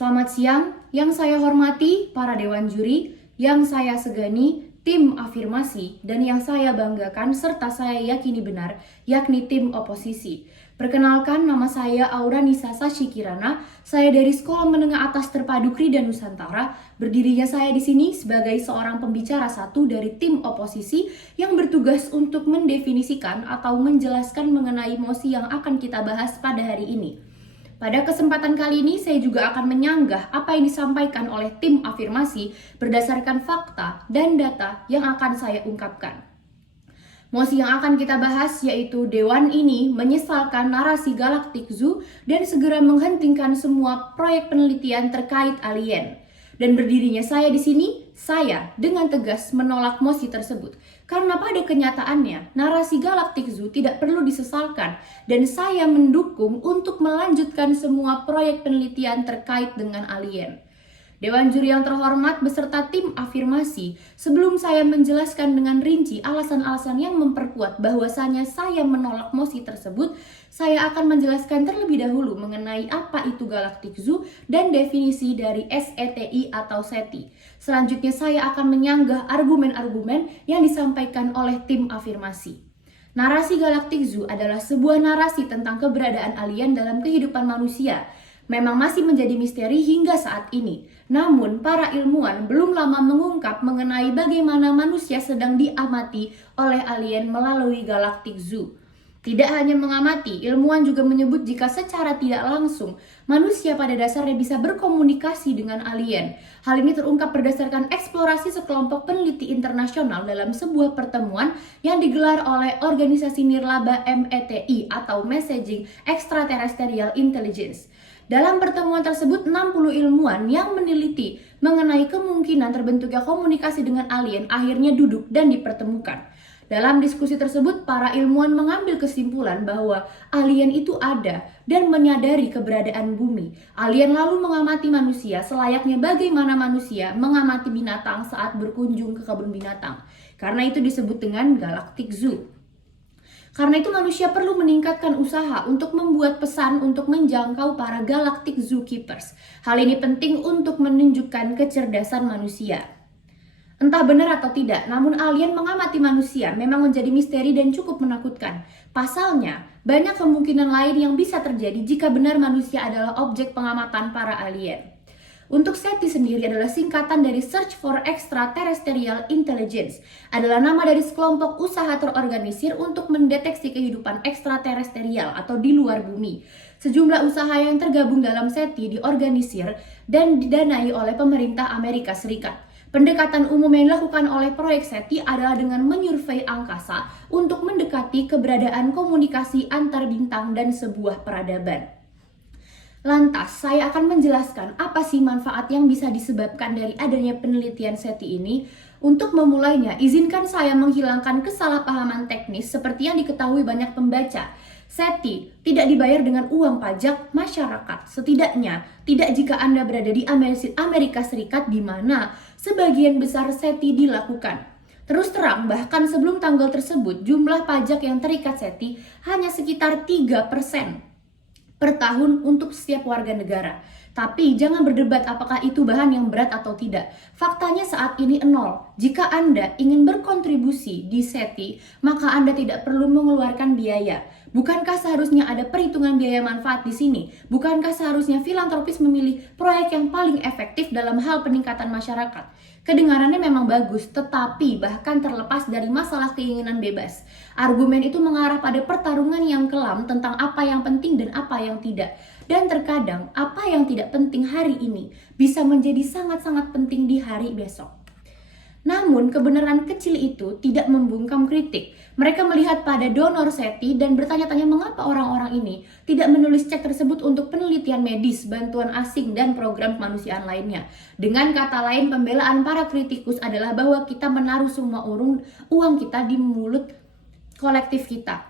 Selamat siang, yang saya hormati para dewan juri, yang saya segani tim afirmasi, dan yang saya banggakan serta saya yakini benar, yakni tim oposisi. Perkenalkan, nama saya Aura Nisa Sasyikirana, saya dari Sekolah Menengah Atas Terpadu Krida Nusantara. Berdirinya saya di sini sebagai seorang pembicara satu dari tim oposisi yang bertugas untuk mendefinisikan atau menjelaskan mengenai mosi yang akan kita bahas pada hari ini. Pada kesempatan kali ini saya juga akan menyanggah apa yang disampaikan oleh tim afirmasi berdasarkan fakta dan data yang akan saya ungkapkan. Mosi yang akan kita bahas yaitu Dewan ini menyesalkan narasi Galactic Zoo dan segera menghentikan semua proyek penelitian terkait alien. Dan berdirinya saya di sini, saya dengan tegas menolak mosi tersebut. Karena pada kenyataannya, narasi Galactic Zoo tidak perlu disesalkan dan saya mendukung untuk melanjutkan semua proyek penelitian terkait dengan alien. Dewan juri yang terhormat beserta tim afirmasi, sebelum saya menjelaskan dengan rinci alasan-alasan yang memperkuat bahwasanya saya menolak mosi tersebut, saya akan menjelaskan terlebih dahulu mengenai apa itu Galactic Zoo dan definisi dari SETI atau SETI. Selanjutnya saya akan menyanggah argumen-argumen yang disampaikan oleh tim afirmasi. Narasi Galactic Zoo adalah sebuah narasi tentang keberadaan alien dalam kehidupan manusia. Memang masih menjadi misteri hingga saat ini. Namun, para ilmuwan belum lama mengungkap mengenai bagaimana manusia sedang diamati oleh alien melalui Galactic Zoo. Tidak hanya mengamati, ilmuwan juga menyebut jika secara tidak langsung, manusia pada dasarnya bisa berkomunikasi dengan alien. Hal ini terungkap berdasarkan eksplorasi sekelompok peneliti internasional dalam sebuah pertemuan yang digelar oleh organisasi nirlaba METI atau Messaging Extraterrestrial Intelligence. Dalam pertemuan tersebut, 60 ilmuwan yang meneliti mengenai kemungkinan terbentuknya komunikasi dengan alien akhirnya duduk dan dipertemukan. Dalam diskusi tersebut, para ilmuwan mengambil kesimpulan bahwa alien itu ada dan menyadari keberadaan bumi. Alien lalu mengamati manusia selayaknya bagaimana manusia mengamati binatang saat berkunjung ke kebun binatang. Karena itu disebut dengan Galactic Zoo. Karena itu manusia perlu meningkatkan usaha untuk membuat pesan untuk menjangkau para Galactic Zookeepers. Hal ini penting untuk menunjukkan kecerdasan manusia. Entah benar atau tidak, namun alien mengamati manusia memang menjadi misteri dan cukup menakutkan. Pasalnya, banyak kemungkinan lain yang bisa terjadi jika benar manusia adalah objek pengamatan para alien. Untuk SETI sendiri adalah singkatan dari Search for Extraterrestrial Intelligence, adalah nama dari sekelompok usaha terorganisir untuk mendeteksi kehidupan ekstraterestrial atau di luar bumi. Sejumlah usaha yang tergabung dalam SETI diorganisir dan didanai oleh pemerintah Amerika Serikat. Pendekatan umum yang dilakukan oleh proyek SETI adalah dengan menyurvei angkasa untuk mendekati keberadaan komunikasi antar bintang dan sebuah peradaban. Lantas, saya akan menjelaskan apa sih manfaat yang bisa disebabkan dari adanya penelitian SETI ini. Untuk memulainya, izinkan saya menghilangkan kesalahpahaman teknis seperti yang diketahui banyak pembaca. SETI tidak dibayar dengan uang pajak masyarakat. Setidaknya, tidak jika Anda berada di Amerika Serikat di mana sebagian besar SETI dilakukan. Terus terang, bahkan sebelum tanggal tersebut, jumlah pajak yang terikat SETI hanya sekitar 3% per tahun untuk setiap warga negara. Tapi jangan berdebat apakah itu bahan yang berat atau tidak. Faktanya saat ini 0. Jika Anda ingin berkontribusi di SETI, maka Anda tidak perlu mengeluarkan biaya. Bukankah seharusnya ada perhitungan biaya manfaat di sini? Bukankah seharusnya filantropis memilih proyek yang paling efektif dalam hal peningkatan masyarakat? Kedengarannya memang bagus, tetapi bahkan terlepas dari masalah keinginan bebas. Argumen itu mengarah pada pertarungan yang kelam tentang apa yang penting dan apa yang tidak. Dan terkadang apa yang tidak penting hari ini bisa menjadi sangat-sangat penting di hari besok. Namun kebenaran kecil itu tidak membungkam kritik. Mereka melihat pada donor SETI dan bertanya-tanya mengapa orang-orang ini tidak menulis cek tersebut untuk penelitian medis, bantuan asing, dan program kemanusiaan lainnya. Dengan kata lain, pembelaan para kritikus adalah bahwa kita menaruh semua uang kita di mulut kolektif kita.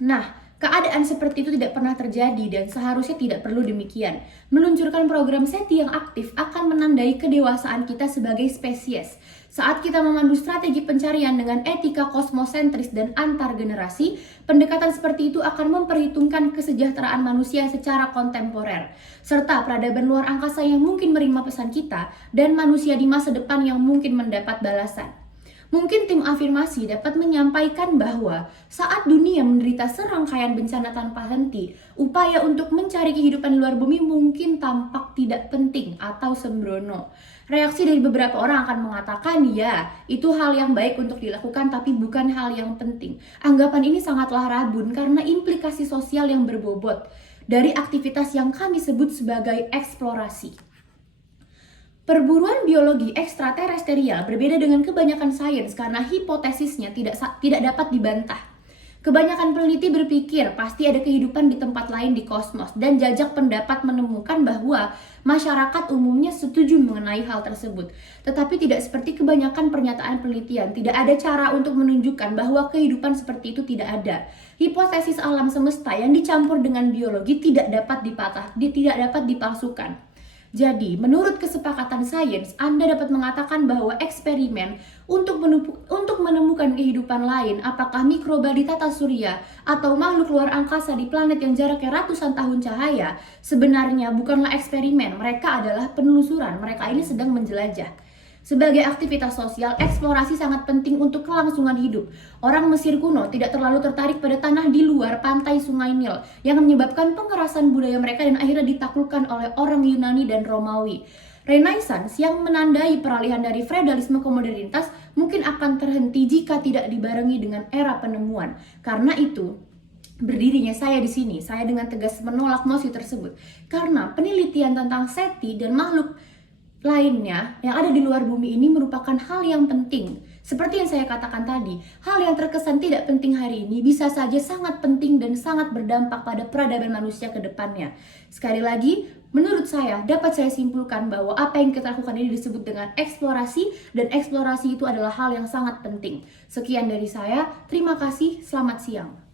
Nah, Keadaan seperti itu tidak pernah terjadi dan seharusnya tidak perlu demikian. Meluncurkan program SETI yang aktif akan menandai kedewasaan kita sebagai spesies. Saat kita memandu strategi pencarian dengan etika kosmosentris dan antar generasi, pendekatan seperti itu akan memperhitungkan kesejahteraan manusia secara kontemporer, serta peradaban luar angkasa yang mungkin menerima pesan kita dan manusia di masa depan yang mungkin mendapat balasan. Mungkin tim afirmasi dapat menyampaikan bahwa saat dunia menderita serangkaian bencana tanpa henti, upaya untuk mencari kehidupan luar bumi mungkin tampak tidak penting atau sembrono. Reaksi dari beberapa orang akan mengatakan, ya, itu hal yang baik untuk dilakukan tapi bukan hal yang penting. Anggapan ini sangatlah rabun karena implikasi sosial yang berbobot dari aktivitas yang kami sebut sebagai eksplorasi. Perburuan biologi ekstraterestrial berbeda dengan kebanyakan sains karena hipotesisnya tidak dapat dibantah. Kebanyakan peneliti berpikir pasti ada kehidupan di tempat lain di kosmos dan jajak pendapat menemukan bahwa masyarakat umumnya setuju mengenai hal tersebut. Tetapi tidak seperti kebanyakan pernyataan penelitian, tidak ada cara untuk menunjukkan bahwa kehidupan seperti itu tidak ada. Hipotesis alam semesta yang dicampur dengan biologi tidak dapat dipalsukan. Jadi, menurut kesepakatan sains, Anda dapat mengatakan bahwa eksperimen untuk menemukan kehidupan lain, apakah mikroba di tata surya atau makhluk luar angkasa di planet yang jaraknya ratusan tahun cahaya, sebenarnya bukanlah eksperimen, mereka adalah penelusuran, mereka ini sedang menjelajah. Sebagai aktivitas sosial, eksplorasi sangat penting untuk kelangsungan hidup. Orang Mesir kuno tidak terlalu tertarik pada tanah di luar pantai Sungai Nil yang menyebabkan pengerasan budaya mereka dan akhirnya ditaklukkan oleh orang Yunani dan Romawi. Renaissance yang menandai peralihan dari feodalisme ke modernitas mungkin akan terhenti jika tidak dibarengi dengan era penemuan. Karena itu, berdirinya saya di sini, saya dengan tegas menolak mosi tersebut. Karena penelitian tentang SETI dan makhluk lainnya yang ada di luar bumi ini merupakan hal yang penting. Seperti yang saya katakan tadi, hal yang terkesan tidak penting hari ini bisa saja sangat penting dan sangat berdampak pada peradaban manusia ke depannya. Sekali lagi, menurut saya dapat saya simpulkan bahwa apa yang kita lakukan ini disebut dengan eksplorasi, dan eksplorasi itu adalah hal yang sangat penting. Sekian dari saya, terima kasih, selamat siang.